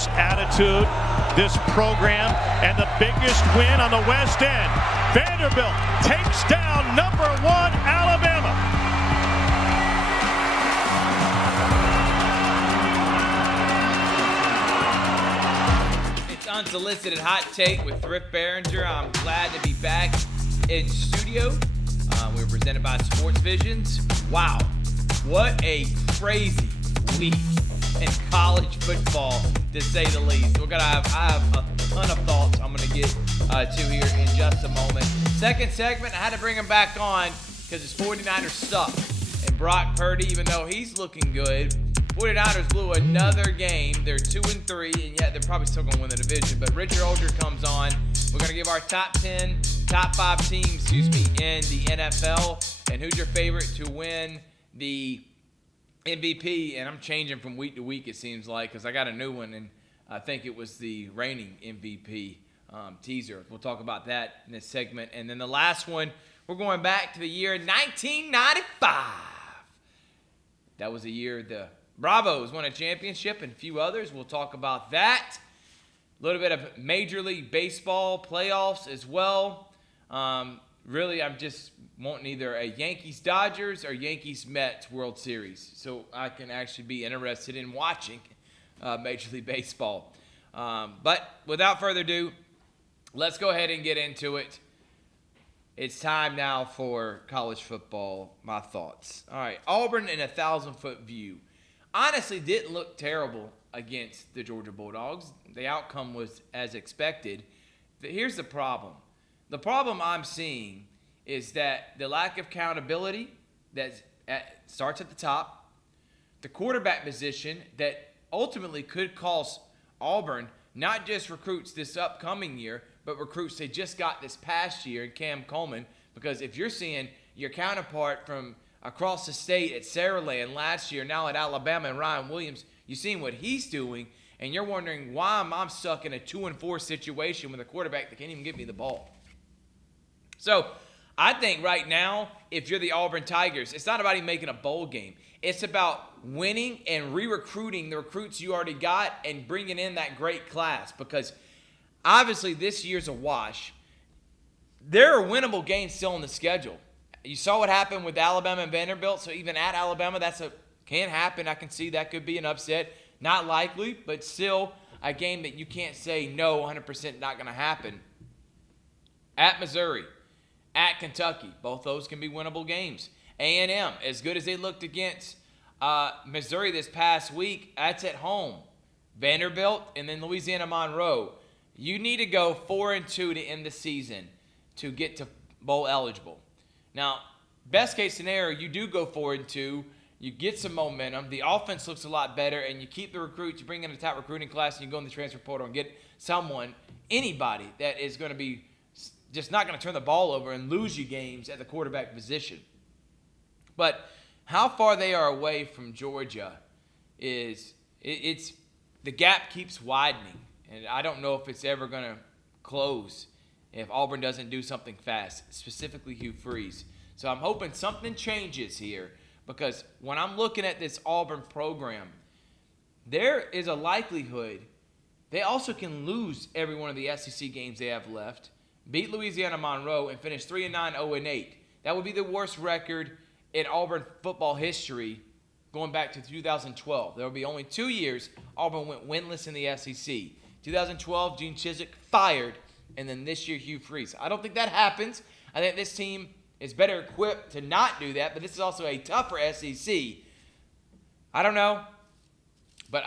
this attitude, this program, and the biggest win on the West End. Vanderbilt takes down #1 Alabama. It's Unsolicited Hot Take with Thrift Behringer. I'm glad to be back in studio. We're presented by Sports Visions. Wow, what a crazy week in college football, to say the least. I have a ton of thoughts I'm going to get to here in just a moment. Second segment, I had to bring him back on because his 49ers suck. And Brock Purdy, even though he's looking good, 49ers blew another game. They're 2-3, and yet they're probably still going to win the division. But Richard Olger comes on. We're going to give our top 5 teams, in the NFL. And who's your favorite to win the MVP? And I'm changing from week to week, it seems like, because I got a new one, and I think it was the reigning MVP teaser. We'll talk about that in this segment. And then the last one, we're going back to the year 1995. That was the year the Bravos won a championship and a few others. We'll talk about that. A little bit of Major League Baseball playoffs as well. Really, I'm just wanting either a Yankees-Dodgers or Yankees-Mets World Series, so I can actually be interested in watching Major League Baseball. But without further ado, let's go ahead and get into it. It's time now for college football, my thoughts. All right, Auburn in a 1,000-foot view. Honestly, didn't look terrible against the Georgia Bulldogs. The outcome was as expected. But here's the problem. The problem I'm seeing is that the lack of accountability that starts at the top, the quarterback position that ultimately could cost Auburn not just recruits this upcoming year, but recruits they just got this past year in Cam Coleman. Because if you're seeing your counterpart from across the state at Saraland last year, now at Alabama, and Ryan Williams, you've seen what he's doing, and you're wondering why I'm stuck in a 2-4 situation with a quarterback that can't even give me the ball. So I think right now, if you're the Auburn Tigers, it's not about even making a bowl game. It's about winning and re-recruiting the recruits you already got and bringing in that great class, because obviously this year's a wash. There are winnable games still on the schedule. You saw what happened with Alabama and Vanderbilt, so even at Alabama, can happen. I can see that could be an upset. Not likely, but still a game that you can't say no, 100% not going to happen. At Missouri, at Kentucky, both those can be winnable games. A&M, as good as they looked against Missouri this past week, that's at home. Vanderbilt, and then Louisiana Monroe. You need to go 4-2 to end the season to get to bowl eligible. Now, best case scenario, you do go 4-2, you get some momentum, the offense looks a lot better, and you keep the recruits, you bring in a top recruiting class, and you go in the transfer portal and get someone, anybody that is going to be just not going to turn the ball over and lose you games at the quarterback position. But how far they are away from Georgia is it's the gap keeps widening, and I don't know if it's ever going to close if Auburn doesn't do something fast, specifically Hugh Freeze. So I'm hoping something changes here, because when I'm looking at this Auburn program, there is a likelihood they also can lose every one of the SEC games they have left, beat Louisiana Monroe, and finish 3-9, 0-8. That would be the worst record in Auburn football history going back to 2012. There will be only 2 years Auburn went winless in the SEC. 2012, Gene Chizik fired, and then this year, Hugh Freeze. I don't think that happens. I think this team is better equipped to not do that, but this is also a tougher SEC. I don't know, but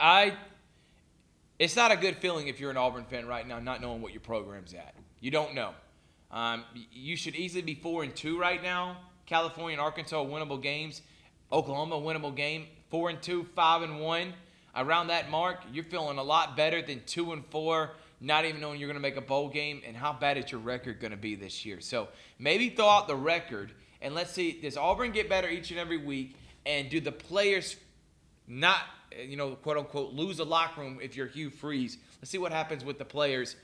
it's not a good feeling if you're an Auburn fan right now not knowing what your program's at. You don't know. You should easily be 4-2 right now. California and Arkansas winnable games. Oklahoma winnable game. 4-2, 5-1. Around that mark, you're feeling a lot better than 2-4, not even knowing you're going to make a bowl game, and how bad is your record going to be this year. So maybe throw out the record, and let's see, does Auburn get better each and every week, and do the players not, quote-unquote, lose the locker room if you're Hugh Freeze? Let's see what happens with the players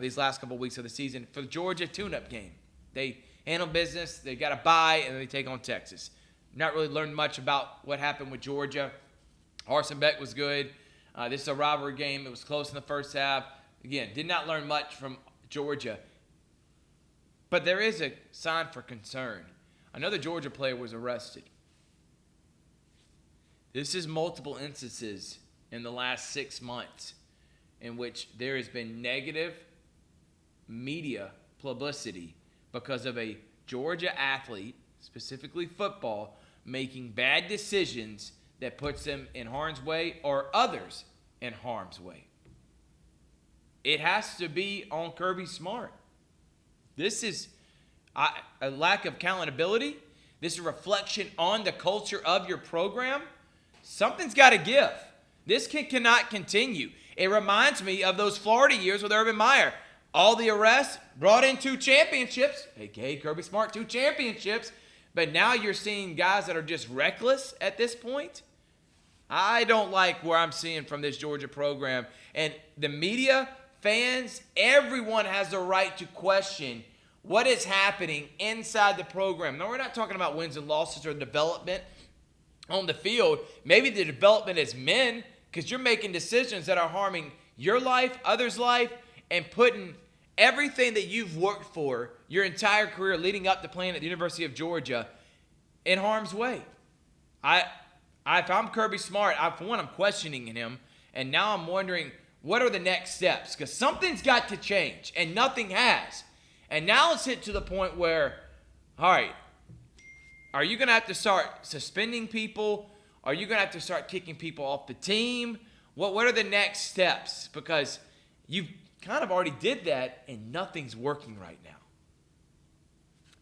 these last couple of weeks of the season. For the Georgia tune-up game, they handle business, they got a bye, and then they take on Texas. Not really learned much about what happened with Georgia. Harson Beck was good. This is a rivalry game. It was close in the first half. Again, did not learn much from Georgia. But there is a sign for concern. Another Georgia player was arrested. This is multiple instances in the last 6 months in which there has been negative media publicity because of a Georgia athlete, specifically football, making bad decisions that puts them in harm's way or others in harm's way. It has to be on Kirby Smart. This is a lack of accountability. This is a reflection on the culture of your program. Something's got to give. This cannot continue. It reminds me of those Florida years with Urban Meyer. All the arrests brought in 2 championships. AKA Kirby Smart, 2 championships. But now you're seeing guys that are just reckless at this point. I don't like where I'm seeing from this Georgia program. And the media, fans, everyone has the right to question what is happening inside the program. Now, we're not talking about wins and losses or development on the field. Maybe the development is men, because you're making decisions that are harming your life, others' life, and putting everything that you've worked for your entire career leading up to playing at the University of Georgia in harm's way. If I'm Kirby Smart, for one, I'm questioning him, and now I'm wondering, what are the next steps? Because something's got to change, and nothing has. And now it's hit to the point where, all right, are you going to have to start suspending people? Are you going to have to start kicking people off the team? What are the next steps? Because you've kind of already did that, and nothing's working right now.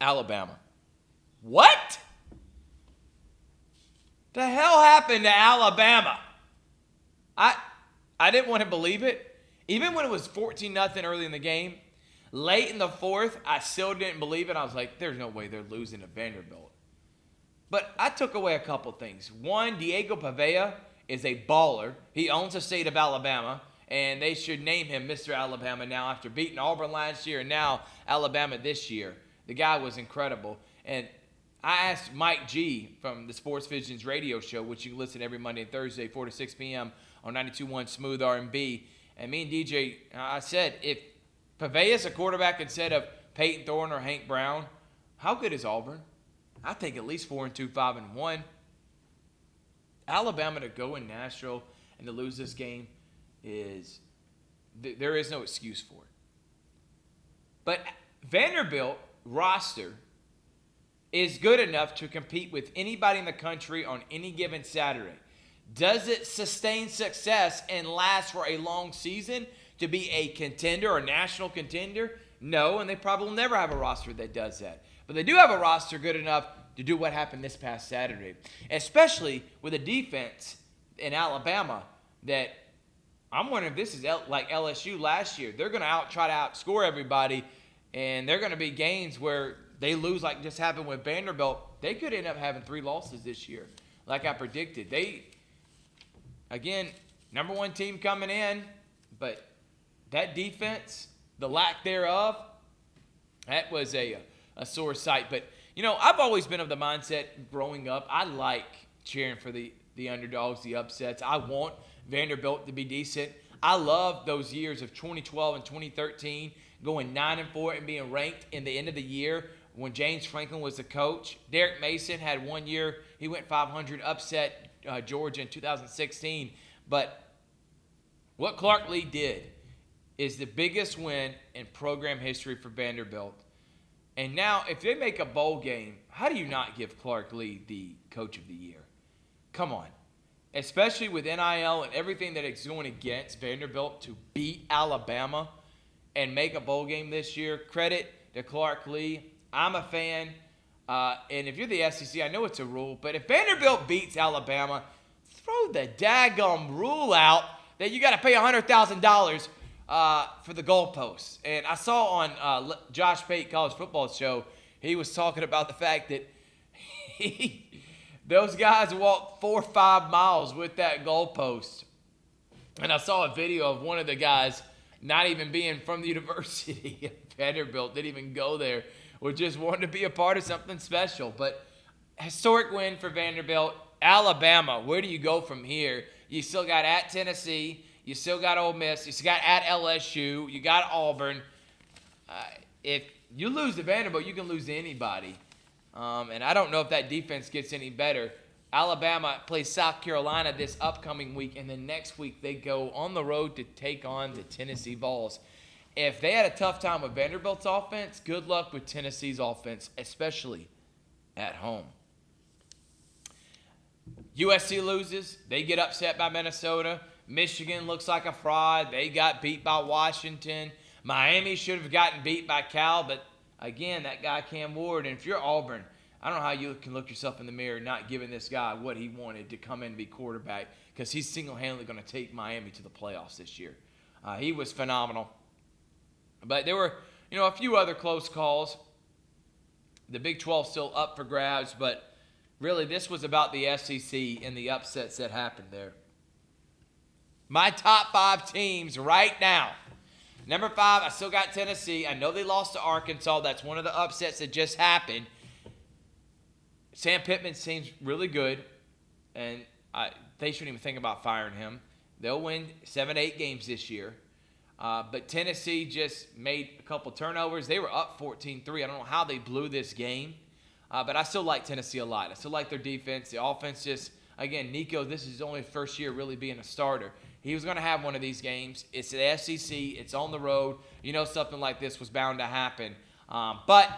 Alabama. What? The hell happened to Alabama? I didn't want to believe it. Even when it was 14-0 early in the game, late in the fourth, I still didn't believe it. I was like, there's no way they're losing to Vanderbilt. But I took away a couple things. One, Diego Pavea is a baller. He owns the state of Alabama, and they should name him Mr. Alabama now after beating Auburn last year and now Alabama this year. The guy was incredible. And I asked Mike G from the Sports Visions radio show, which you can listen every Monday and Thursday, 4 to 6 p.m. on 92.1 Smooth R&B. And me and DJ, I said, if Pavea's a quarterback instead of Peyton Thorne or Hank Brown, how good is Auburn? I think at least 4-2, 5-1. Alabama to go in Nashville and to lose this game there is no excuse for it. But Vanderbilt roster is good enough to compete with anybody in the country on any given Saturday. Does it sustain success and last for a long season to be a contender or national contender? No, and they probably will never have a roster that does that. But they do have a roster good enough to do what happened this past Saturday, especially with a defense in Alabama that I'm wondering if this is like LSU last year. They're going to try to outscore everybody, and they're going to be games where they lose like just happened with Vanderbilt. They could end up having 3 losses this year, like I predicted. Again, number 1 team coming in, but that defense, the lack thereof, that was a sore sight. But, I've always been of the mindset growing up, I like cheering for the underdogs, the upsets. I want Vanderbilt to be decent. I love those years of 2012 and 2013, going 9-4 and being ranked in the end of the year when James Franklin was the coach. Derek Mason had 1 year, he went 500, upset Georgia in 2016. But what Clark Lee did is the biggest win in program history for Vanderbilt. And now, if they make a bowl game, how do you not give Clark Lee the Coach of the Year? Come on. Especially with NIL and everything that it's going against Vanderbilt to beat Alabama and make a bowl game this year. Credit to Clark Lee. I'm a fan. And if you're the SEC, I know it's a rule, but if Vanderbilt beats Alabama, throw the daggum rule out that you got to pay $100,000 for the goalposts. And I saw on Josh Pate College Football Show, he was talking about the fact that those guys walked 4 or 5 miles with that goalpost. And I saw a video of one of the guys not even being from the University of Vanderbilt, didn't even go there, or just wanted to be a part of something special. But historic win for Vanderbilt. Alabama, where do you go from here? You still got at Tennessee. You still got Ole Miss. You still got at LSU. You got Auburn. If you lose to Vanderbilt, you can lose to anybody. And I don't know if that defense gets any better. Alabama plays South Carolina this upcoming week, and then next week they go on the road to take on the Tennessee Vols. If they had a tough time with Vanderbilt's offense, good luck with Tennessee's offense, especially at home. USC loses. They get upset by Minnesota. Michigan looks like a fraud. They got beat by Washington. Miami should have gotten beat by Cal, but again, that guy Cam Ward. And if you're Auburn, I don't know how you can look yourself in the mirror not giving this guy what he wanted to come in and be quarterback, because he's single-handedly going to take Miami to the playoffs this year. He was phenomenal. But there were, a few other close calls. The Big 12 still up for grabs, but really this was about the SEC and the upsets that happened there. My top 5 teams right now. Number 5, I still got Tennessee. I know they lost to Arkansas. That's one of the upsets that just happened. Sam Pittman seems really good, and they shouldn't even think about firing him. They'll win 7-8 games this year. But Tennessee just made a couple turnovers. They were up 14-3. I don't know how they blew this game. But I still like Tennessee a lot. I still like their defense. The offense just, again, Nico, this is his only first year really being a starter. He was going to have one of these games. It's the SEC. It's on the road. Something like this was bound to happen. But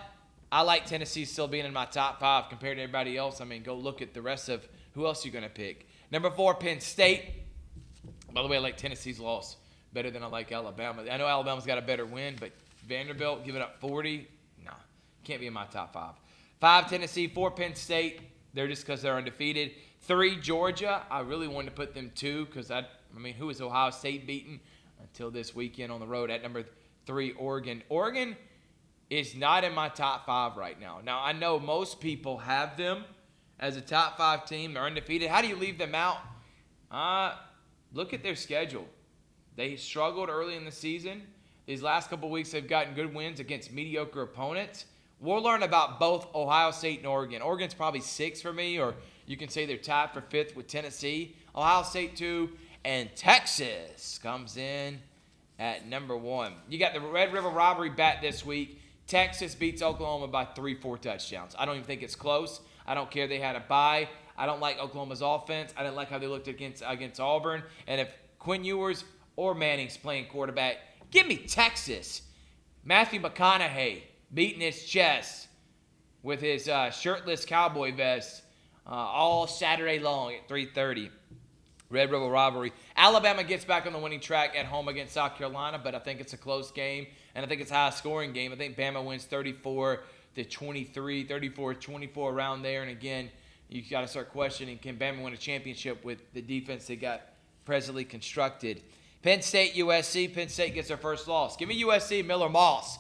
I like Tennessee still being in my top 5 compared to everybody else. I mean, go look at the rest of who else you're going to pick. Number 4, Penn State. By the way, I like Tennessee's loss better than I like Alabama. I know Alabama's got a better win, but Vanderbilt giving up 40, no, can't be in my top 5. 5, Tennessee. 4, Penn State. They're just because they're undefeated. 3, Georgia. I really wanted to put them 2 because, who is Ohio State beaten until this weekend on the road at number 3, Oregon. Oregon is not in my top 5 right now. Now, I know most people have them as a top 5 team. They're undefeated. How do you leave them out? Look at their schedule. They struggled early in the season. These last couple weeks, they've gotten good wins against mediocre opponents. We'll learn about both Ohio State and Oregon. Oregon's probably 6 for me, or you can say they're tied for 5th with Tennessee. Ohio State 2, and Texas comes in at number 1. You got the Red River Robbery back this week. Texas beats Oklahoma by 3-4 touchdowns. I don't even think it's close. I don't care they had a bye. I don't like Oklahoma's offense. I didn't like how they looked against Auburn. And if Quinn Ewers or Manning's playing quarterback, give me Texas. Matthew McConaughey beating his chest with his shirtless cowboy vest all Saturday long at 3:30. Red River Robbery. Alabama gets back on the winning track at home against South Carolina, but I think it's a close game, and I think it's a high-scoring game. I think Bama wins 34-23, 34-24 around there. And again, you got to start questioning, can Bama win a championship with the defense they got presently constructed? Penn State, USC. Penn State gets their first loss. Give me USC, Miller Moss,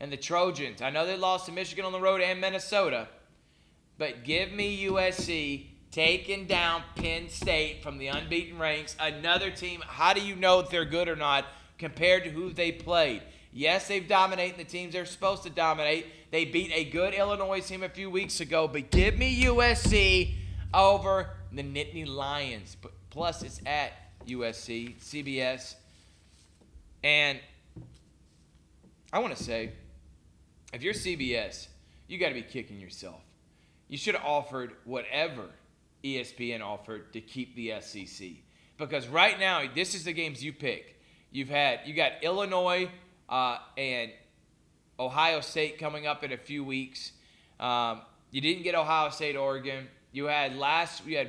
and the Trojans. I know they lost to Michigan on the road and Minnesota, but give me USC taking down Penn State from the unbeaten ranks. Another team, how do you know if they're good or not compared to who they played? Yes, they've dominated the teams they're supposed to dominate. They beat a good Illinois team a few weeks ago, but give me USC over the Nittany Lions. But plus, it's at USC, CBS. And I want to say, if you're CBS, you got to be kicking yourself. You should have offered whatever ESPN offered to keep the SEC. Because right now, this is the games you pick. You got Illinois and Ohio State coming up in a few weeks. You didn't get Ohio State, Oregon. You had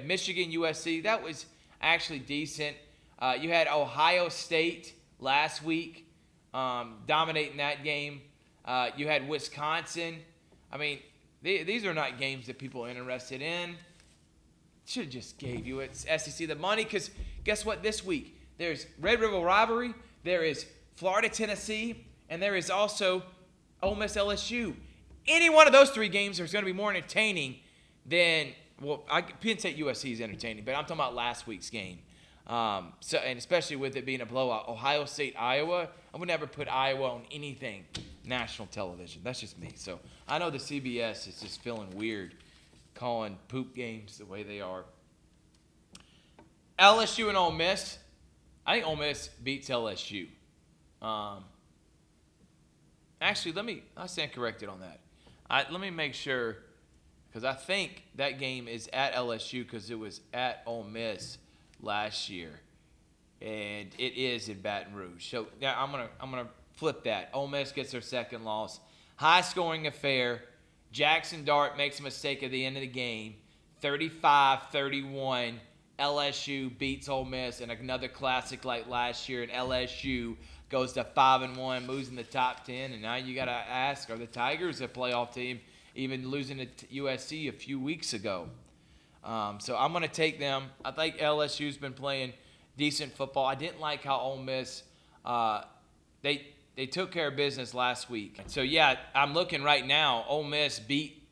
Michigan, USC. That was actually decent. You had Ohio State last week dominating that game. You had Wisconsin. I mean, these are not games that people are interested in. Should have just gave you SEC the money, because guess what? This week there's Red River Rivalry, there is Florida Tennessee, and there is also Ole Miss LSU. Any one of those 3 games is going to be more entertaining than Penn State USC is entertaining, but I'm talking about last week's game. And especially with it being a blowout, Ohio State Iowa. I would never put Iowa on anything national television. That's just me. So I know the CBS is just feeling weird calling poop games the way they are. LSU and Ole Miss. I think Ole Miss beats LSU. Actually, I stand corrected on that. Let me make sure, because I think that game is at LSU because it was at Ole Miss last year, and it is in Baton Rouge. So yeah, I'm gonna flip that. Ole Miss gets their second loss. High scoring affair. Jackson Dart makes a mistake at the end of the game. 35-31. LSU beats Ole Miss in another classic like last year, and LSU goes to 5-1, moves in the top 10, and now you got to ask, are the Tigers a playoff team, even losing to USC a few weeks ago? So I'm going to take them. I think LSU's been playing decent football. I didn't like how Ole Miss, they took care of business last week. So, yeah, I'm looking right now. Ole Miss beat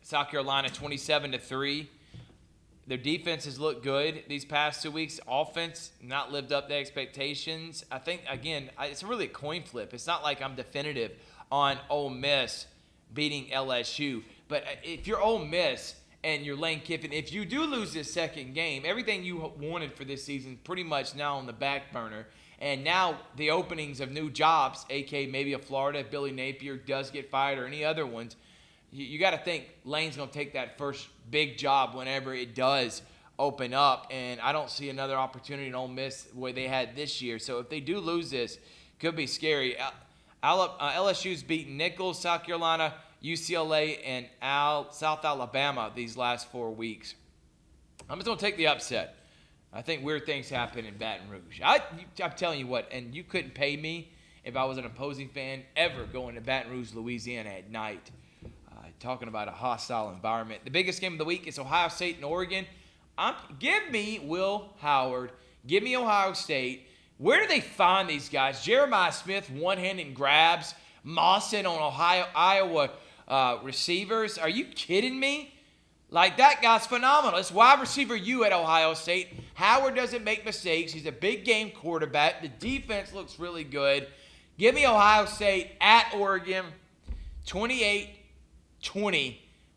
South Carolina 27-3. Their defense has looked good these past 2 weeks. Offense not lived up to expectations. I think, again, it's really a coin flip. It's not like I'm definitive on Ole Miss beating LSU. But if you're Ole Miss and you're Lane Kiffin, if you do lose this second game, everything you wanted for this season pretty much now on the back burner. And now the openings of new jobs, a.k.a. maybe a Florida, if Billy Napier does get fired or any other ones, you got to think Lane's going to take that first big job whenever it does open up, and I don't see another opportunity in Ole Miss the way they had this year. So if they do lose this, it could be scary. LSU's beaten Nicholls, South Carolina, UCLA, and South Alabama these last 4 weeks. I'm just going to take the upset. I think weird things happen in Baton Rouge. I'm telling you what, and you couldn't pay me if I was an opposing fan ever going to Baton Rouge, Louisiana at night. Talking about a hostile environment. The biggest game of the week is Ohio State and Oregon. Give me Will Howard. Give me Ohio State. Where do they find these guys? Jeremiah Smith, one-handed grabs. Mawson on Iowa receivers. Are you kidding me? Like, that guy's phenomenal. It's wide receiver U at Ohio State. Howard doesn't make mistakes. He's a big game quarterback. The defense looks really good. Give me Ohio State at Oregon. 28-20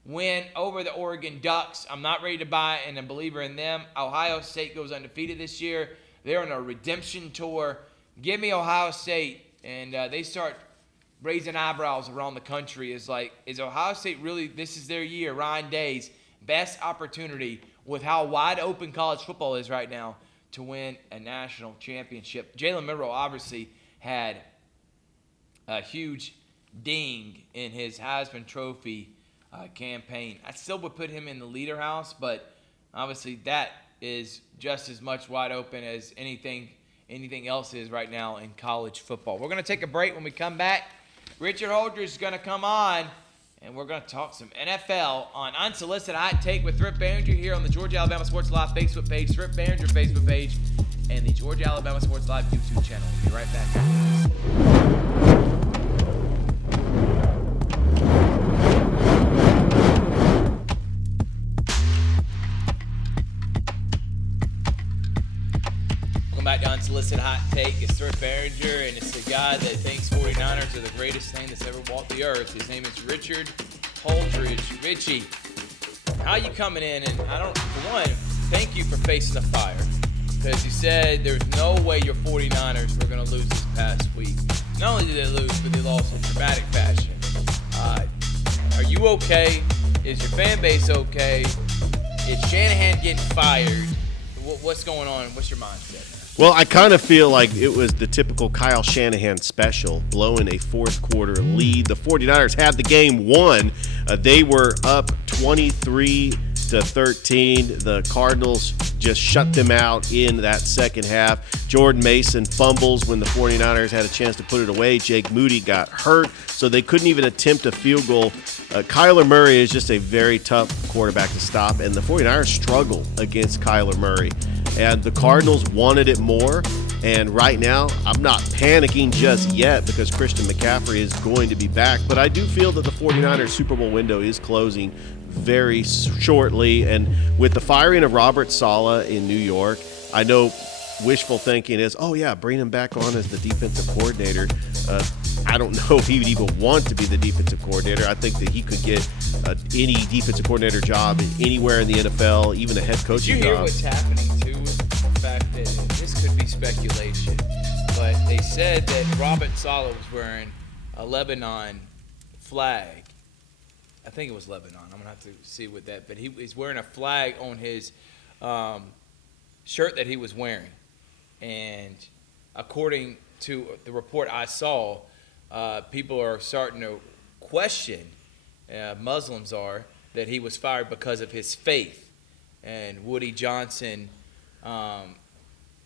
win over the Oregon Ducks. I'm not ready to buy and a believer in them. Ohio State goes undefeated this year. They're on a redemption tour. Give me Ohio State. And they start raising eyebrows around the country. Is Ohio State really, this is their year? Ryan Day's best opportunity with how wide open college football is right now to win a national championship. Jalen Milroe obviously had a huge ding in his Heisman Trophy campaign. I still would put him in the leader house, but obviously that is just as much wide open as anything else is right now in college football. We're going to take a break. When we come back, Richard Holdridge is going to come on, and we're going to talk some NFL on Unsolicited Hot Take with Thrift Behringer here on the Georgia Alabama Sports Live Facebook page, Thrift Behringer Facebook page, and the Georgia Alabama Sports Live YouTube channel. We'll be right back after this. Back to Unsolicited Hot Take. It's Thrift Behringer, and it's the guy that thinks 49ers are the greatest thing that's ever walked the earth. His name is Richard Holdridge. Richie, how you coming in? And for one, thank you for facing the fire, because you said there's no way your 49ers were going to lose this past week. Not only did they lose, but they lost in dramatic fashion. Are you okay? Is your fan base okay? Is Shanahan getting fired? What's going on? What's your mindset? Well, I kind of feel like it was the typical Kyle Shanahan special, blowing a fourth quarter lead. The 49ers had the game won. They were up 23-13. The Cardinals just shut them out in that second half. Jordan Mason fumbles when the 49ers had a chance to put it away. Jake Moody got hurt, so they couldn't even attempt a field goal. Kyler Murray is just a very tough quarterback to stop, and the 49ers struggle against Kyler Murray. And the Cardinals wanted it more, and right now I'm not panicking just yet because Christian McCaffrey is going to be back, but I do feel that the 49ers Super Bowl window is closing very shortly, and with the firing of Robert Saleh in New York, I know wishful thinking is, oh yeah, bring him back on as the defensive coordinator. I don't know if he would even want to be the defensive coordinator. I think that he could get any defensive coordinator job anywhere in the NFL, even a head coaching job. Did you hear what's happening too speculation, but they said that Robert Saleh was wearing a Lebanon flag. I think it was Lebanon. I'm going to have to see what that, but he's wearing a flag on his shirt that he was wearing. And according to the report I saw, people are starting to question, Muslims are, that he was fired because of his faith. And Woody Johnson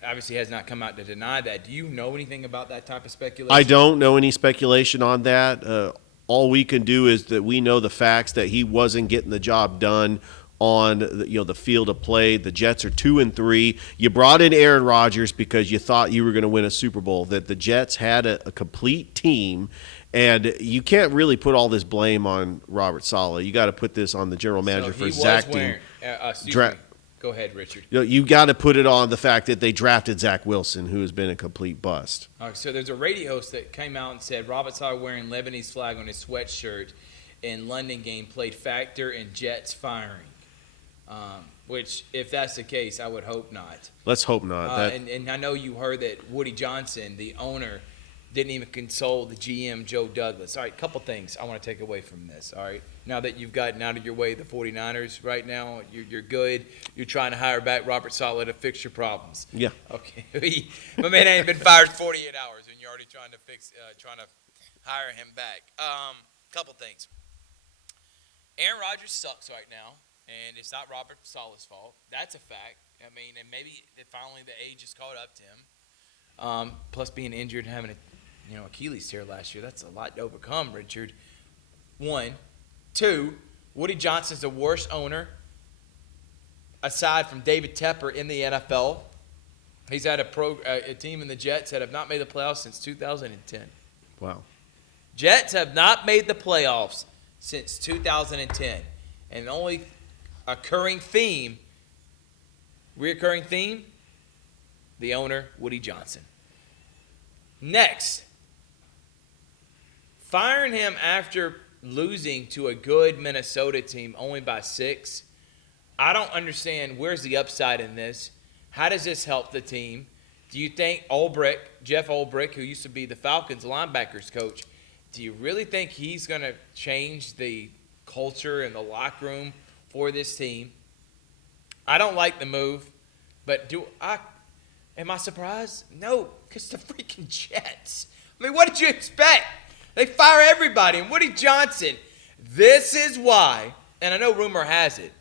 obviously has not come out to deny that. Do you know anything about that type of speculation? I don't know any speculation on that. All we can do is that we know the facts that he wasn't getting the job done on the field of play. The Jets are 2-3. You brought in Aaron Rodgers because you thought you were going to win a Super Bowl. That the Jets had a complete team, and you can't really put all this blame on Robert Saleh. You got to put this on the general manager for exacting. Go ahead, Richard. You got to put it on the fact that they drafted Zach Wilson, who has been a complete bust. All right, so there's a radio host that came out and said Robert Saleh wearing Lebanese flag on his sweatshirt in London game played factor in Jets firing. Which, if that's the case, I would hope not. Let's hope not. And I know you heard that Woody Johnson, the owner, didn't even console the GM, Joe Douglas. All right, a couple things I want to take away from this, all right? Now that you've gotten out of your way the 49ers right now, you're good. You're trying to hire back Robert Saleh to fix your problems. Yeah. Okay. My man ain't been fired 48 hours, and you're already trying to hire him back. Couple things. Aaron Rodgers sucks right now. And it's not Robert Saleh's fault. That's a fact. I mean, and maybe finally the age has caught up to him. Plus being injured and having a Achilles tear last year, that's a lot to overcome, Richard. 1. 2, Woody Johnson's the worst owner aside from David Tepper in the NFL. He's had a team in the Jets that have not made the playoffs since 2010. Wow. Jets have not made the playoffs since 2010. And the only reoccurring theme, the owner, Woody Johnson. Next, firing him after losing to a good Minnesota team only by 6. I don't understand where's the upside in this. How does this help the team? Do you think Jeff Ulbrich, who used to be the Falcons linebackers coach, do you really think he's going to change the culture in the locker room for this team? I don't like the move, but am I surprised? No, because the freaking Jets. I mean, what did you expect? They fire everybody. And Woody Johnson, this is why, and I know rumor has it,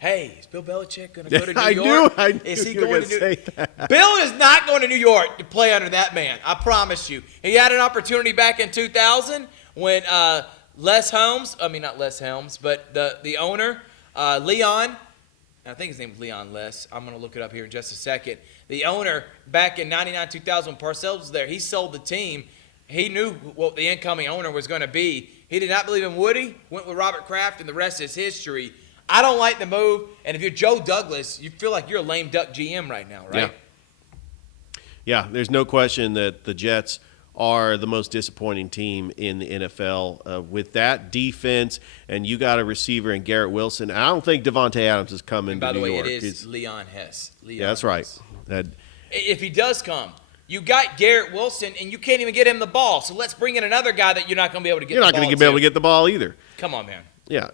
hey, is Bill Belichick going to go to New York? I knew is he you were going to say that. Bill is not going to New York to play under that man. I promise you. He had an opportunity back in 2000 when Les Helms, not Les Helms, but the owner, Leon, I think his name is Leon Les. I'm going to look it up here in just a second. The owner, back in 99-2000 when Parcells was there, he sold the team. He knew what the incoming owner was going to be. He did not believe in Woody, went with Robert Kraft, and the rest is history. I don't like the move, and if you're Joe Douglas, you feel like you're a lame duck GM right now, right? Yeah, there's no question that the Jets are the most disappointing team in the NFL. With that defense, and you got a receiver in Garrett Wilson, I don't think Devontae Adams is coming to New York. By the way, it is Leon Hess. Yeah, that's right. If he does come, you got Garrett Wilson, and you can't even get him the ball. So let's bring in another guy that you're not going to be able to get the ball to. You're not going to be able to get the ball either. Come on, man. Yeah,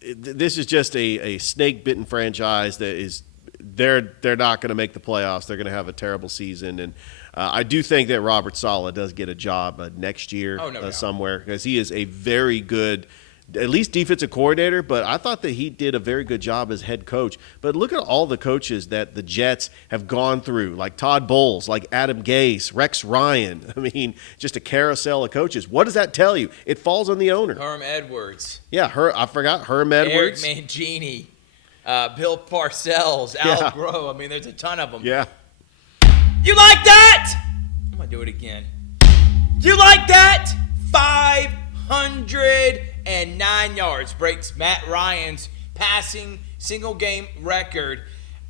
this is just a snake-bitten franchise that is they're not going to make the playoffs. They're going to have a terrible season, and I do think that Robert Saleh does get a job next year somewhere because he is a very good, at least defensive coordinator, but I thought that he did a very good job as head coach. But look at all the coaches that the Jets have gone through, like Todd Bowles, like Adam Gase, Rex Ryan. I mean, just a carousel of coaches. What does that tell you? It falls on the owner. Herm Edwards. Yeah, I forgot Herm Edwards. Eric Mangini. Bill Parcells. Al Groh. I mean, there's a ton of them. Yeah. You like that? I'm going to do it again. You like that? 509 yards breaks Matt Ryan's passing single-game record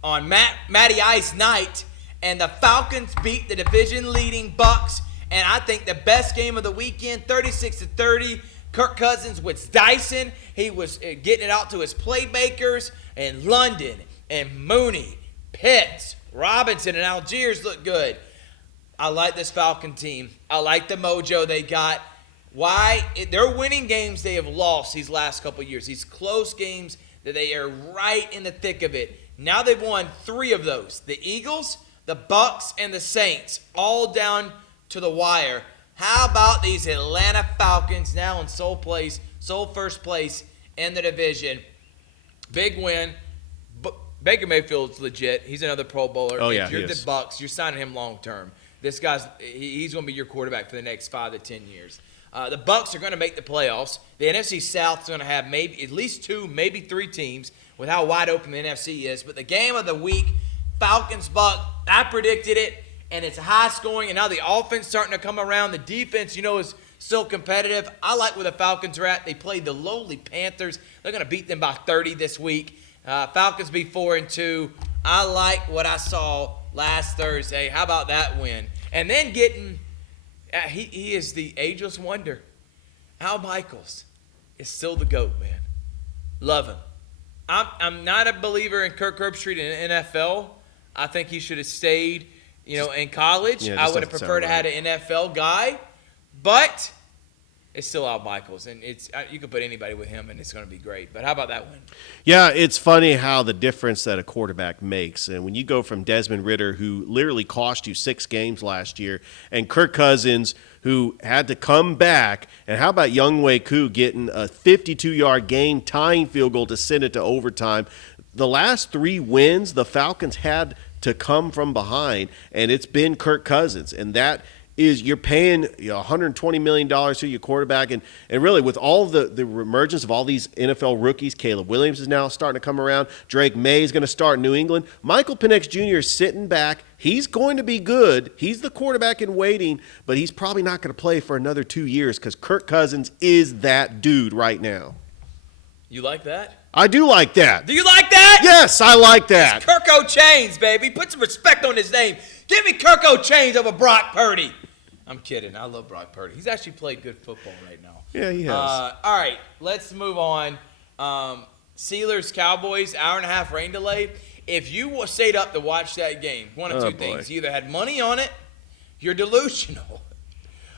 on Matty Ice night, and the Falcons beat the division-leading Bucks, and I think the best game of the weekend, 36-30. Kirk Cousins with Dyson. He was getting it out to his playmakers, and London and Mooney, Pitts, Robinson, and Algiers look good. I like this Falcon team. I like the mojo they got. Why? They're winning games they have lost these last couple years. These close games that they are right in the thick of it. Now they've won 3 of those. The Eagles, the Bucks, and the Saints, all down to the wire. How about these Atlanta Falcons now in sole first place in the division? Big win. Baker Mayfield's legit. He's another Pro Bowler. Oh, yeah, if you're he the is. Bucks, you're signing him long term. This guy's he's going to be your quarterback for the next 5 to 10 years. The Bucks are going to make the playoffs. The NFC South is going to have maybe at least 2, maybe 3 teams with how wide open the NFC is. But the game of the week, Falcons-Bucks, I predicted it, and it's high scoring. And now the offense starting to come around. The defense, is still competitive. I like where the Falcons are at. They played the lowly Panthers. They're going to beat them by 30 this week. Falcons be 4-2. I like what I saw last Thursday. How about that win? And then getting, he is the ageless wonder. Al Michaels is still the GOAT, man. Love him. I'm not a believer in Kirk Herbstreit in the NFL. I think he should have stayed, in college. Yeah, I would have preferred to have an NFL guy, but it's still Al Michaels, and you can put anybody with him, and it's going to be great. But how about that win? Yeah, it's funny how the difference that a quarterback makes. And when you go from Desmond Ridder, who literally cost you 6 games last year, and Kirk Cousins, who had to come back, and how about Younghoe Koo getting a 52-yard game-tying field goal to send it to overtime? The last 3 wins, the Falcons had to come from behind, and it's been Kirk Cousins, and that is you're paying $120 million to your quarterback. And really with all the emergence of all these NFL rookies, Caleb Williams is now starting to come around. Drake May is going to start in New England. Michael Penix Jr. is sitting back. He's going to be good. He's the quarterback in waiting, but he's probably not going to play for another 2 years because Kirk Cousins is that dude right now. You like that? I do like that. Do you like that? Yes, I like that. It's Kirk O'Chains, baby. Put some respect on his name. Give me Kirk O'Chains over Brock Purdy. I'm kidding. I love Brock Purdy. He's actually played good football right now. Yeah, he has. All right, let's move on. Steelers, Cowboys, hour-and-a-half rain delay. If you stayed up to watch that game, one of two things. You either had money on it, you're delusional,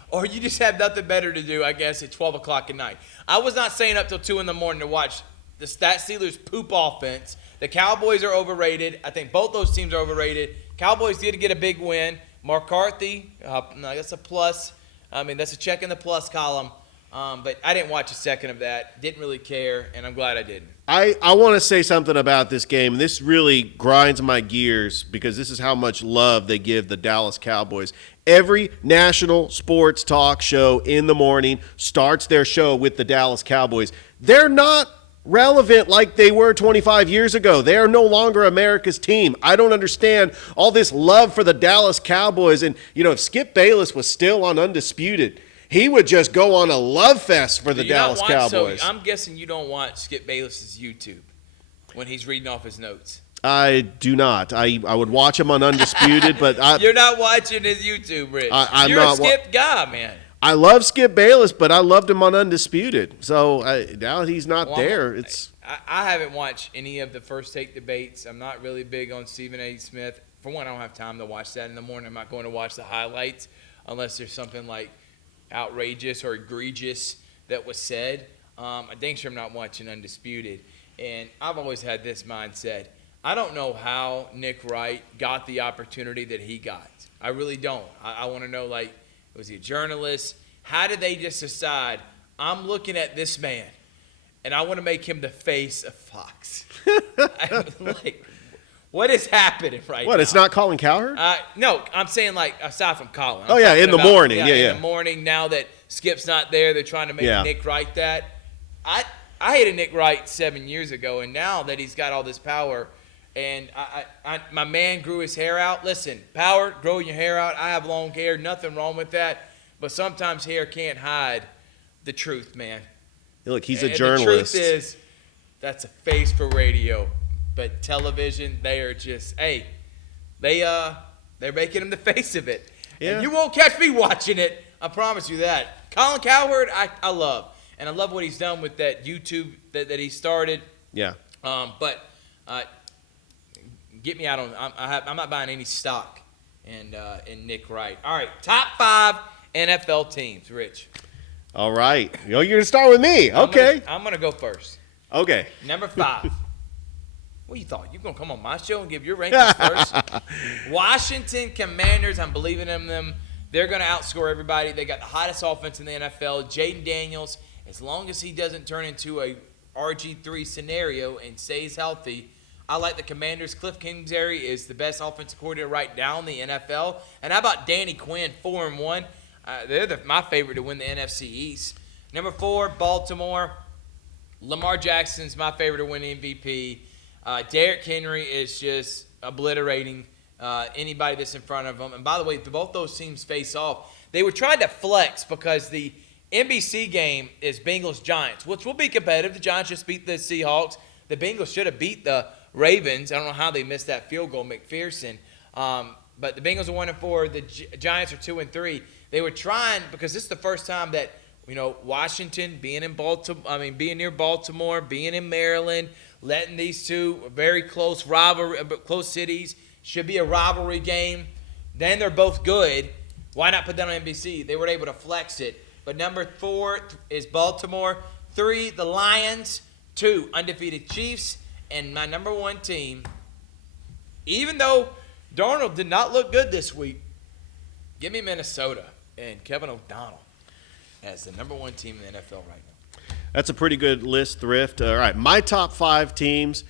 or you just have nothing better to do, I guess, at 12 o'clock at night. I was not staying up till 2 in the morning to watch the Steelers poop offense. The Cowboys are overrated. I think both those teams are overrated. Cowboys did get a big win. McCarthy, that's a plus. That's a check in the plus column. But I didn't watch a second of that. Didn't really care, and I'm glad I didn't. I want to say something about this game. This really grinds my gears because this is how much love they give the Dallas Cowboys. Every national sports talk show in the morning starts their show with the Dallas Cowboys. They're not relevant like they were 25 years ago. They are no longer America's team. I don't understand all this love for the Dallas Cowboys. And, if Skip Bayless was still on Undisputed, he would just go on a love fest for the Dallas Cowboys. So I'm guessing you don't watch Skip Bayless's YouTube when he's reading off his notes. I do not. I would watch him on Undisputed, but You're not watching his YouTube, Rich. You're a Skip guy, man. I love Skip Bayless, but I loved him on Undisputed. So now he's not there. I haven't watched any of the First Take debates. I'm not really big on Stephen A. Smith. For one, I don't have time to watch that in the morning. I'm not going to watch the highlights unless there's something like outrageous or egregious that was said. I dang sure I'm not watching Undisputed. And I've always had this mindset. I don't know how Nick Wright got the opportunity that he got. I really don't. I want to know, was he a journalist? How did they just decide, I'm looking at this man, and I want to make him the face of Fox? What is happening right now? What, it's not Colin Cowherd? No, I'm saying, aside from Colin. In the morning. Yeah. In the morning, now that Skip's not there, they're trying to make Nick Wright that. I hated Nick Wright 7 years ago, and now that he's got all this power, and my man grew his hair out. Listen, power, grow your hair out. I have long hair, nothing wrong with that. But sometimes hair can't hide the truth, man. Look, he's a journalist. The truth is, that's a face for radio. But television, they are just, they're making him the face of it. Yeah. And you won't catch me watching it. I promise you that. Colin Cowherd, I love. And I love what he's done with that YouTube that he started. Yeah. But get me out on. I'm not buying any stock and Nick Wright. All right, top 5 NFL teams, Rich. All right. You're going to start with me. Okay. I'm going to go first. Okay. Number 5. What you thought? You going to come on my show and give your rankings first? Washington Commanders, I'm believing in them. They're going to outscore everybody. They got the hottest offense in the NFL. Jaden Daniels, as long as he doesn't turn into a RG3 scenario and stays healthy, I like the Commanders. Cliff Kingsbury is the best offensive coordinator right now in the NFL. And how about Danny Quinn, 4-1? They're my favorite to win the NFC East. Number 4, Baltimore. Lamar Jackson's my favorite to win MVP. Derrick Henry is just obliterating anybody that's in front of them. And by the way, both those teams face off. They were trying to flex because the NBC game is Bengals-Giants, which will be competitive. The Giants just beat the Seahawks. The Bengals should have beat the Ravens. I don't know how they missed that field goal, McPherson. But the Bengals are 1-4. The Giants are 2-3. They were trying, because this is the first time that, Washington being in Baltimore, being near Baltimore, being in Maryland, letting these two very close cities, should be a rivalry game. Then they're both good. Why not put that on NBC? They were able to flex it. But number 4 is Baltimore. 3, the Lions. 2, undefeated Chiefs. And my number 1 team, even though Darnold did not look good this week, give me Minnesota and Kevin O'Donnell as the number 1 team in the NFL right now. That's a pretty good list, Thrift. All right, my top 5 teams.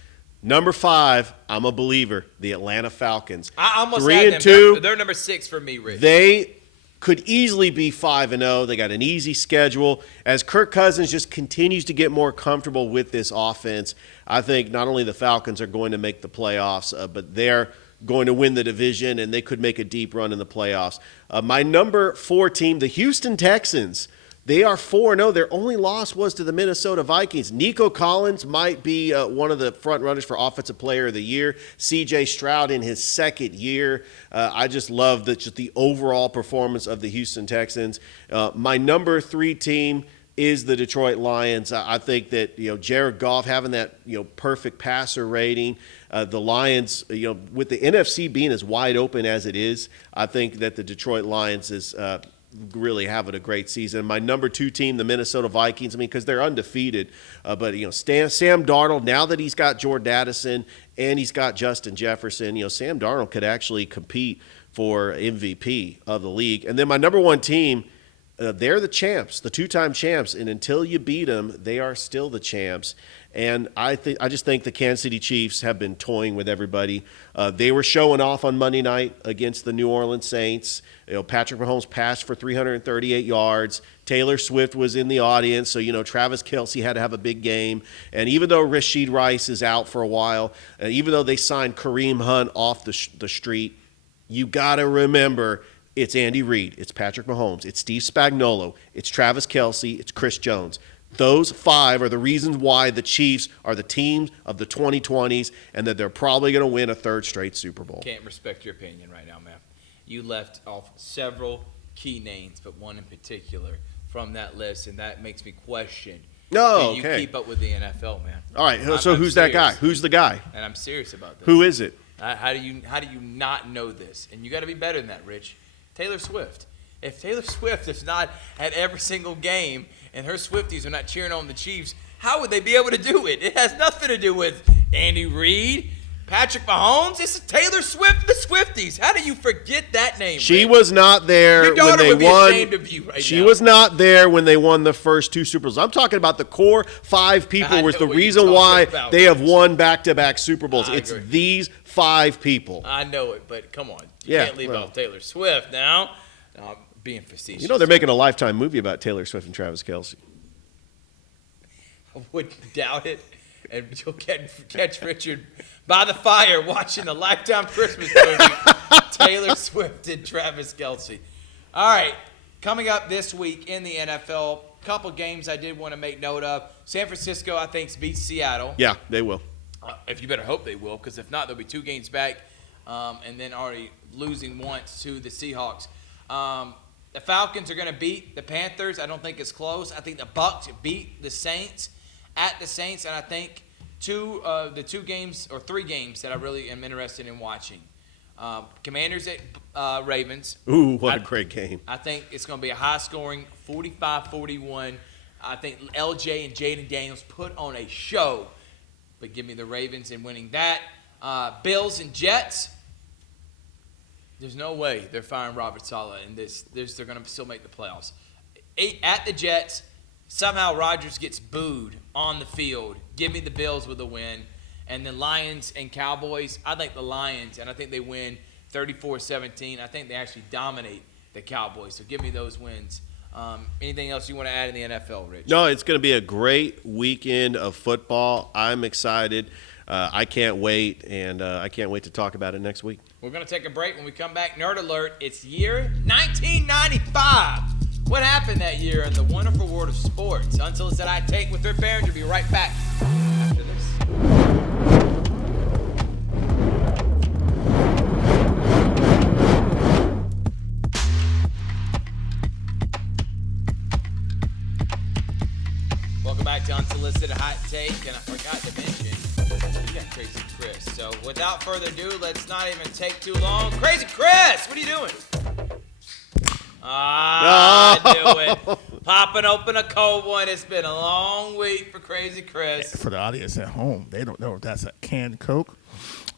Number 5, I'm a believer, the Atlanta Falcons. I almost 3 had and them. 2. They're number 6 for me, Rich. They could easily be 5-0. They got an easy schedule. As Kirk Cousins just continues to get more comfortable with this offense, I think not only the Falcons are going to make the playoffs, but they're going to win the division, and they could make a deep run in the playoffs. My number 4 team, the Houston Texans, they are 4-0. Their only loss was to the Minnesota Vikings. Nico Collins might be one of the front runners for Offensive Player of the Year. C.J. Stroud in his 2nd year. I just love just the overall performance of the Houston Texans. My number 3 team is the Detroit Lions. I think that Jared Goff having that perfect passer rating. The Lions, with the NFC being as wide open as it is, I think that the Detroit Lions is really having a great season. My number 2 team, the Minnesota Vikings, because they're undefeated. But Sam Darnold, now that he's got Jordan Addison and he's got Justin Jefferson, Sam Darnold could actually compete for MVP of the league. And then my number 1 team, they're the champs, the 2-time champs, and until you beat them, they are still the champs. And I just think the Kansas City Chiefs have been toying with everybody. They were showing off on Monday night against the New Orleans Saints. Patrick Mahomes passed for 338 yards. Taylor Swift was in the audience, so Travis Kelce had to have a big game. And even though Rashid Rice is out for a while, even though they signed Kareem Hunt off the street, you got to remember it's Andy Reid, it's Patrick Mahomes, it's Steve Spagnuolo, it's Travis Kelce, it's Chris Jones. Those 5 are the reasons why the Chiefs are the team of the 2020s and that they're probably going to win a 3rd straight Super Bowl. Can't respect your opinion right now, man. You left off several key names, but one in particular from that list, and that makes me question. No, you keep up with the NFL, man. All right, so who's that guy? Who's the guy? And I'm serious about this. Who is it? How do you not know this? And you got to be better than that, Rich. Taylor Swift. If Taylor Swift is not at every single game and her Swifties are not cheering on the Chiefs, how would they be able to do it? It has nothing to do with Andy Reid, Patrick Mahomes. It's Taylor Swift, the Swifties. How do you forget that name? She Rick? was not there Your daughter when they would be won. ashamed of you right She now. was not there when they won the first 2 Super Bowls. I'm talking about the core 5 people I was know the what reason you're why talking about, they have Rich. won back-to-back Super Bowls. I It's agree. these 5 people. I know it, but come on. You can't leave off Taylor Swift now. No, I'm being facetious. They're making a Lifetime movie about Taylor Swift and Travis Kelce. I wouldn't doubt it. And you'll catch Richard by the fire watching the Lifetime Christmas movie, Taylor Swift and Travis Kelce. All right, coming up this week in the NFL, couple games I did want to make note of. San Francisco, I think, beats Seattle. Yeah, they will. If you better hope they will, because if not, there'll be 2 games back, and then already losing once to the Seahawks. The Falcons are going to beat the Panthers. I don't think it's close. I think the Bucs beat the Saints at the Saints, and I think the 3 games that I really am interested in watching. Commanders at Ravens. Ooh, what a great game. I think it's going to be a high-scoring 45-41. I think LJ and Jaden Daniels put on a show. But give me the Ravens in winning that. Bills and Jets. There's no way they're firing Robert Saleh in this. They're going to still make the playoffs. At the Jets, somehow Rodgers gets booed on the field. Give me the Bills with a win. And then Lions and Cowboys. I think the Lions, and I think they win 34-17. I think they actually dominate the Cowboys. So give me those wins. Anything else you want to add in the NFL, Rich? No, it's going to be a great weekend of football. I'm excited. I can't wait, and I can't wait to talk about it next week. We're going to take a break. When we come back, Nerd Alert, it's year 1995. What happened that year in the wonderful world of sports? Unsolicited Hot Take with Rip Barron. We'll be right back after this. Welcome back to Unsolicited Hot Take, and I forgot to mention, you got Crazy Chris. So without further ado, let's not even take too long. Crazy Chris, what are you doing? I knew it. Popping open a cold one. It's been a long week for Crazy Chris. For the audience at home, they don't know if that's a canned Coke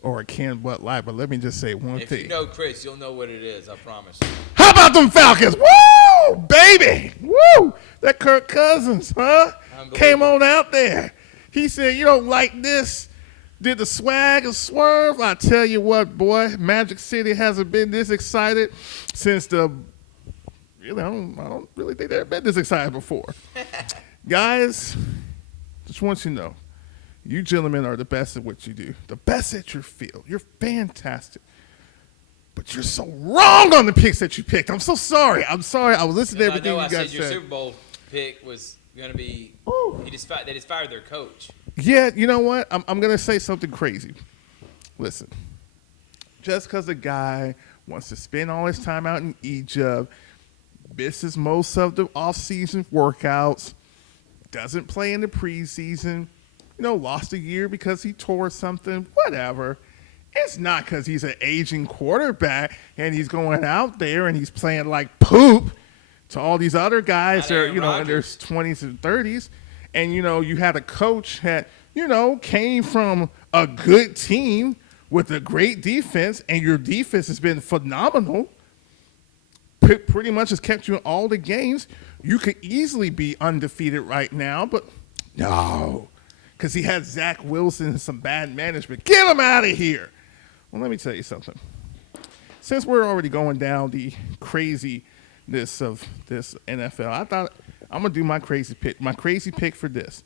or a canned Bud Light, but let me just say one thing. If you know Chris, you'll know what it is, I promise. How about them Falcons? Woo, baby. Woo. That Kirk Cousins, huh? Came on out there. He said, you don't like this? Did the swag and swerve? I tell you what, boy, Magic City hasn't been this excited since I don't really think they've been this excited before. Guys, just want you to know, you gentlemen are the best at what you do, the best at your field. You're fantastic. But you're so wrong on the picks that you picked. I'm so sorry. I was listening to everything you guys said. I said your Super Bowl pick was going to be they just fired their coach. Yeah, you know what? I'm going to say something crazy. Listen, just because a guy wants to spend all his time out in Egypt, misses most of the off-season workouts, doesn't play in the preseason, lost a year because he tore something, whatever. It's not because he's an aging quarterback and he's going out there and he's playing like poop to all these other guys that are, in their 20s and 30s. And, you had a coach that, came from a good team with a great defense, and your defense has been phenomenal. Pretty much has kept you in all the games. You could easily be undefeated right now, but no, because he had Zach Wilson and some bad management. Get him out of here. Well, let me tell you something. Since we're already going down the craziness of this NFL, I thought I'm going to do my crazy pick. My crazy pick for this,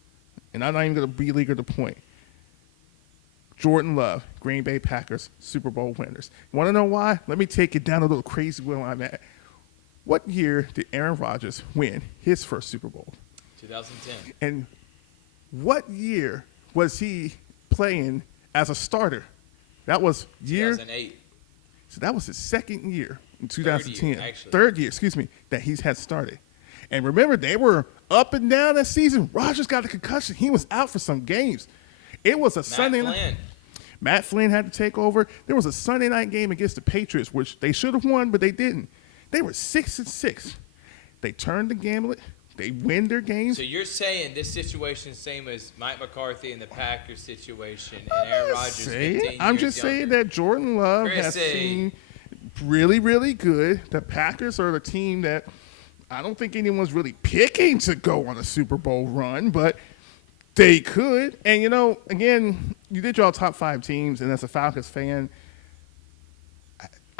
and I'm not even going to beleaguer the point. Jordan Love, Green Bay Packers, Super Bowl winners. You want to know why? Let me take it down a little crazy where I'm at. What year did Aaron Rodgers win his first Super Bowl? 2010. And what year was he playing as a starter? That was 2008. So that was his second year in 2010. Third year, that he's had started. And remember, they were up and down that season. Rodgers got a concussion. He was out for some games. It was a Sunday night. Matt Flynn had to take over. There was a Sunday night game against the Patriots, which they should have won, but they didn't. They were 6-6. They turned the gambit. They win their games. So you're saying this situation is the same as Mike McCarthy and the Packers situation and Aaron Rodgers? I'm just saying that Jordan Love has seen really, really good. The Packers are the team that I don't think anyone's really picking to go on a Super Bowl run, but they could. And, again, you did your top 5 teams, and as a Falcons fan,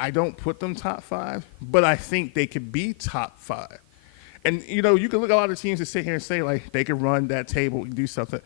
I don't put them top 5, but I think they could be top 5. And, you can look at a lot of teams that sit here and say, like, they could run that table and do something.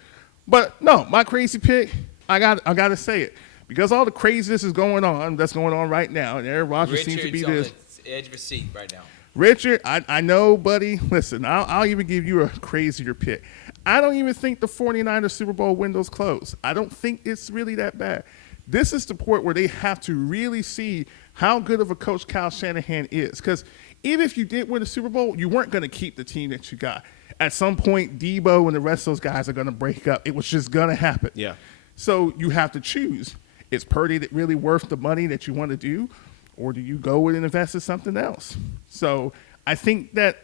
But, no, my crazy pick, I got to say it. Because all the craziness is going on, that's going on right now, and Aaron Rodgers seems to be this. On the edge of a seat right now. Richard, I know, buddy. Listen, I'll even give you a crazier pick. I don't even think the 49ers Super Bowl window's closed. I don't think it's really that bad. This is the point where they have to really see how good of a coach Kyle Shanahan is. Because even if you did win the Super Bowl, you weren't going to keep the team that you got. At some point, Debo and the rest of those guys are going to break up. It was just going to happen. Yeah. So you have to choose. Is Purdy really worth the money that you want to do, or do you go and invest in something else? So I think that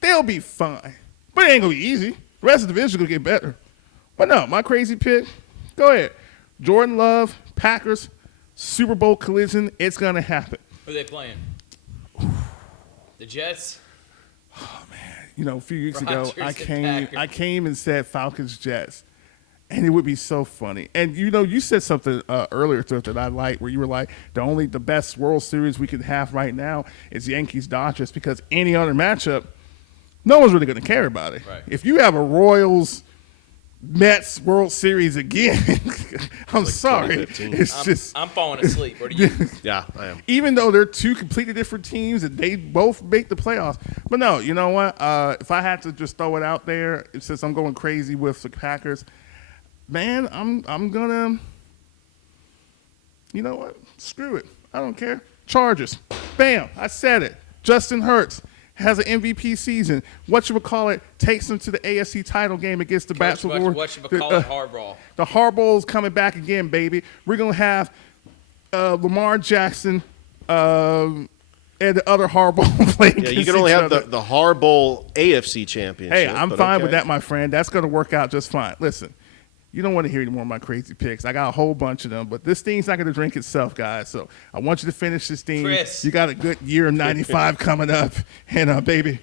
they'll be fine, but it ain't going to be easy. The rest of the division going to get better. But no, my crazy pick, go ahead. Jordan Love, Packers, Super Bowl collision, it's going to happen. Who are they playing? The Jets? Oh, man. You know, a few weeks ago, Rodgers I came and said Falcons Jets, and it would be so funny. And, you know, you said something earlier that I liked, where you were like, the best World Series we could have right now is Yankees-Dodgers, because any other matchup, no one's really going to care about it. Right. If you have a Royals-Mets World Series again, I'm sorry. I'm falling asleep. What are you? Yeah, I am. Even though they're two completely different teams and they both make the playoffs. But no, you know what? If I had to just throw it out there, since I'm going crazy with the Packers, man, I'm gonna, you know what? Screw it. I don't care. Chargers. Bam. I said it. Justin Hurts has an MVP season. Whatchamacallit takes them to the AFC title game against the Baltimore. Whatchamacallit Harbaugh. The Harbaugh's coming back again, baby. We're going to have Lamar Jackson and the other Harbaugh playing. Yeah, you can only have the Harbaugh AFC championship. Hey, I'm fine with that, my friend. That's going to work out just fine. Listen, you don't want to hear any more of my crazy picks. I got a whole bunch of them, but this thing's not going to drink itself, guys. So I want you to finish this thing. Chris. You got a good year of 95 coming up. And, baby.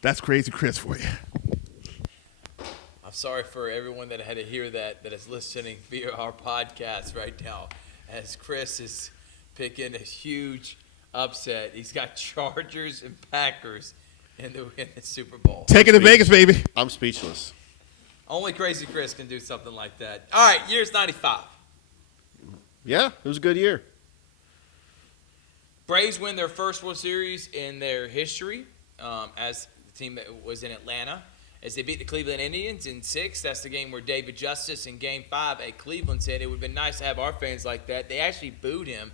That's crazy Chris for you. I'm sorry for everyone that had to hear that is listening via our podcast right now, as Chris is picking a huge upset. He's got Chargers and Packers in the Super Bowl. Take it to Vegas, baby. I'm speechless. Only Crazy Chris can do something like that. All right, year's 95. Yeah, it was a good year. Braves win their first World Series in their history as the team that was in Atlanta, as they beat the Cleveland Indians in 6. That's the game where David Justice in Game 5 at Cleveland said it would have been nice to have our fans like that. They actually booed him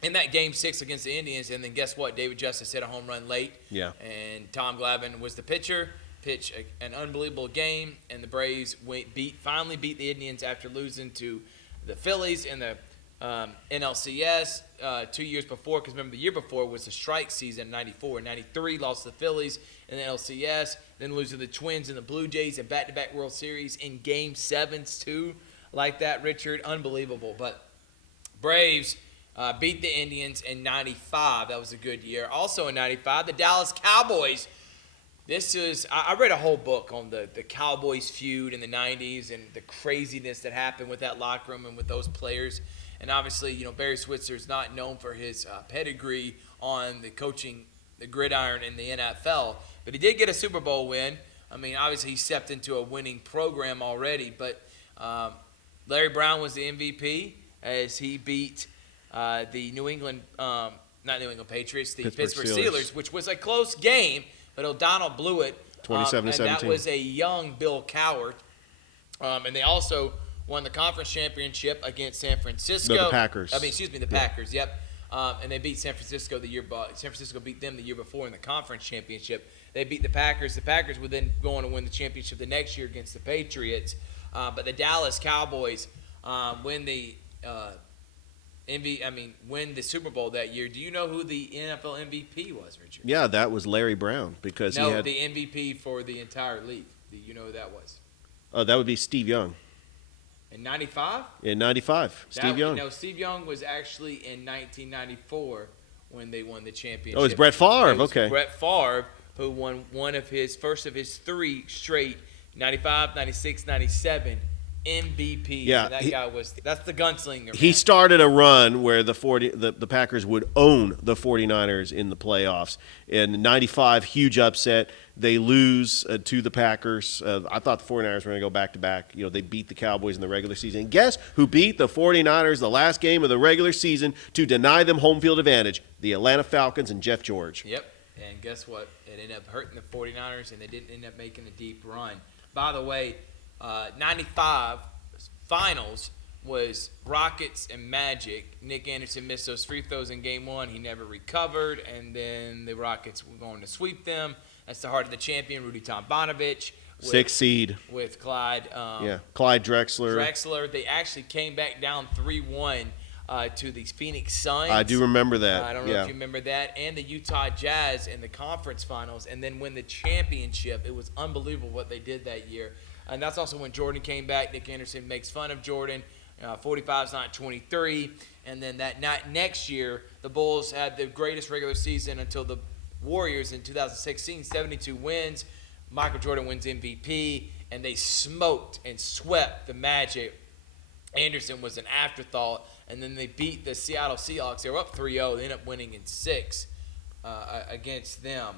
in that Game 6 against the Indians, and then guess what? David Justice hit a home run late. Yeah. And Tom Glavine was the pitcher. Pitched an unbelievable game, and the Braves finally beat the Indians after losing to the Phillies in the NLCS 2 years before, because remember the year before was the strike season, 94. 93 lost to the Phillies in the NLCS, then losing to the Twins and the Blue Jays in back-to-back World Series in Game 7s too, like that, Richard. Unbelievable. But Braves beat the Indians in 95. That was a good year. Also in 95, the Dallas Cowboys. I read a whole book on the Cowboys feud in the 90s and the craziness that happened with that locker room and with those players. And obviously, you know, Barry Switzer is not known for his pedigree on the coaching, the gridiron in the NFL. But he did get a Super Bowl win. I mean, obviously he stepped into a winning program already. But Larry Brown was the MVP as he beat the Patriots, the Pittsburgh Steelers, which was a close game. But O'Donnell blew it. 27-17. And that was a young Bill Cowher. And they also won the conference championship against San Francisco. No, the Packers. The Packers, yep. And they beat San Francisco San Francisco beat them the year before in the conference championship. They beat the Packers. The Packers would then go on to win the championship the next year against the Patriots. But the Dallas Cowboys win the win the Super Bowl that year. Do you know who the NFL MVP was, Richard? Yeah, that was Larry Brown because he had the MVP for the entire league. Do you know who that was? that would be Steve Young. In 95? In 95, Steve Young. No, Steve Young was actually in 1994 when they won the championship. Oh, it's Brett Favre. Okay. Brett Favre, who won first of his 3 straight 95, 96, 97 MVP. Yeah, that's the gunslinger. He started a run where the Packers would own the 49ers in the playoffs. In 95, huge upset. They lose to the Packers. I thought the 49ers were going to go back-to-back. You know, they beat the Cowboys in the regular season. And guess who beat the 49ers the last game of the regular season to deny them home field advantage? The Atlanta Falcons and Jeff George. Yep. And guess what? It ended up hurting the 49ers, and they didn't end up making a deep run. By the way, 95 finals was Rockets and Magic. Nick Anderson missed those free throws in game 1. He never recovered, and then the Rockets were going to sweep them. That's the heart of the champion, Rudy Tomjanovich. 6 seed. With Clyde. Clyde Drexler. They actually came back down 3-1 to the Phoenix Suns. I do remember that. I don't know if you remember that. And the Utah Jazz in the conference finals, and then win the championship. It was unbelievable what they did that year. And that's also when Jordan came back. Nick Anderson makes fun of Jordan. 45 is not 23. And then that night next year, the Bulls had the greatest regular season until the Warriors in 2016, 72 wins. Michael Jordan wins MVP, and they smoked and swept the Magic. Anderson was an afterthought, and then they beat the Seattle Seahawks. They were up 3-0. They ended up winning in 6 against them.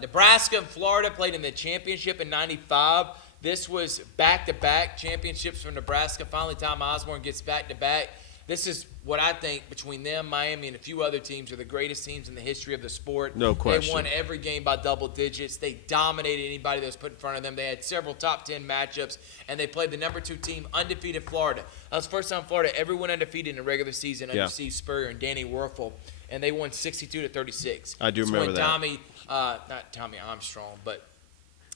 Nebraska and Florida played in the championship in 95. This was back-to-back championships for Nebraska. Finally, Tom Osborne gets back-to-back. This is what I think between them, Miami, and a few other teams are the greatest teams in the history of the sport. No question. They won every game by double digits. They dominated anybody that was put in front of them. They had several top 10 matchups, and they played the number 2 team, undefeated Florida. That was the first time Florida ever went undefeated in a regular season under Steve Spurrier and Danny Werfel, and they won 62-36. I do remember that. Not Tommy Armstrong, but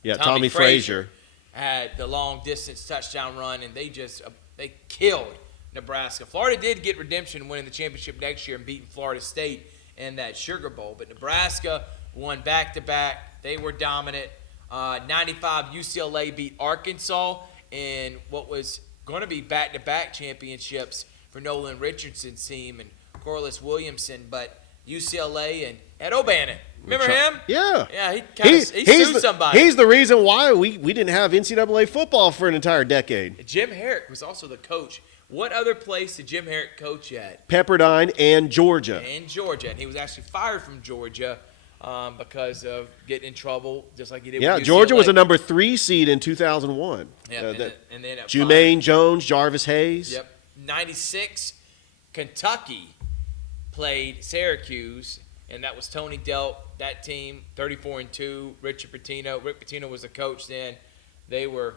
Tommy Frazier had the long-distance touchdown run, and they killed Nebraska. Florida did get redemption winning the championship next year and beating Florida State in that Sugar Bowl. But Nebraska won back-to-back. They were dominant. 95, UCLA beat Arkansas in what was going to be back-to-back championships for Nolan Richardson's team and Corliss Williamson. But UCLA and Ed O'Bannon. Remember him? Yeah. Yeah, he sued somebody. He's the reason why we didn't have NCAA football for an entire decade. Jim Herrick was also the coach. What other place did Jim Herrick coach at? Pepperdine and Georgia. And he was actually fired from Georgia because of getting in trouble, just like he did with UCLA. Georgia was a number 3 seed in 2001. Yeah, and then Jermaine Jones, Jarvis Hayes. Yep. 96, Kentucky played Syracuse, and that was Tony Delk. That team, 34-2. Rick Pitino was the coach then. They were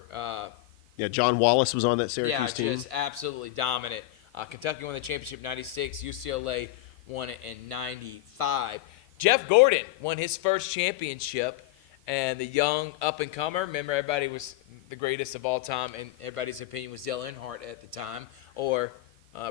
John Wallace was on that Syracuse team. Yeah, just absolutely dominant. Kentucky won the championship in 96. UCLA won it in 95. Jeff Gordon won his first championship, and the young up-and-comer, remember everybody was the greatest of all time, and everybody's opinion was Dale Earnhardt at the time, or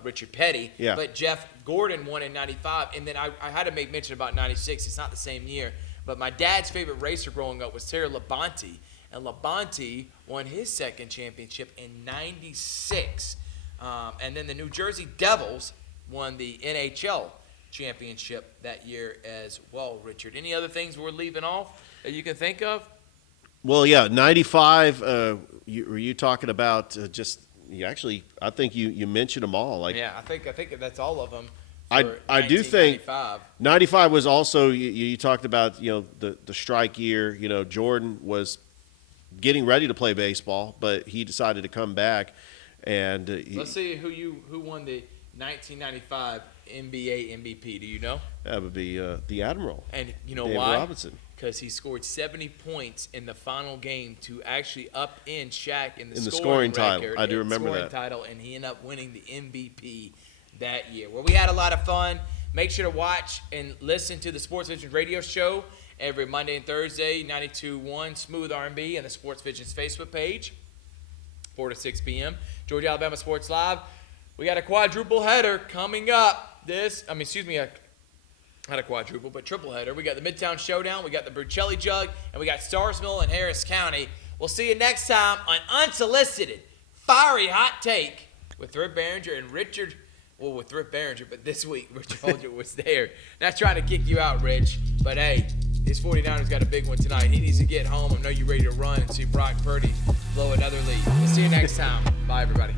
Richard Petty. Yeah. But Jeff Gordon won in 95, and then I had to make mention about 96. It's not the same year, but my dad's favorite racer growing up was Terry Labonte. And Labonte won his second championship in 96. And then the New Jersey Devils won the NHL championship that year as well, Richard. Any other things we're leaving off that you can think of? Well, 95, were you talking about I think you mentioned them all. I think that's all of them. I do think 95 was also, you talked about, the strike year. Jordan was getting ready to play baseball, but he decided to come back. And let's see who won the 1995 NBA MVP. Do you know? That would be the Admiral. And you know David why? Robinson. Because he scored 70 points in the final game to actually up in Shaq in the scoring title. Record, I do remember that. Title, and he ended up winning the MVP that year. Well, we had a lot of fun. Make sure to watch and listen to the Sports Vision radio show every Monday and Thursday, 92.1 Smooth R&B, and the Sports Vision's Facebook page, 4 to 6 p.m. Georgia Alabama Sports Live. We got a quadruple header coming up. Not a quadruple, but triple header. We got the Midtown Showdown, we got the Brucelli Jug, and we got Stars Mill and Harris County. We'll see you next time on Unsolicited Fiery Hot Take with Rick Behringer and Richard. Well, with Rick Behringer, but this week Richard Holdridge was there. Not trying to kick you out, Rich, but hey, his 49ers got a big one tonight. He needs to get home. I know you're ready to run and see Brock Purdy blow another lead. We'll see you next time. Bye, everybody.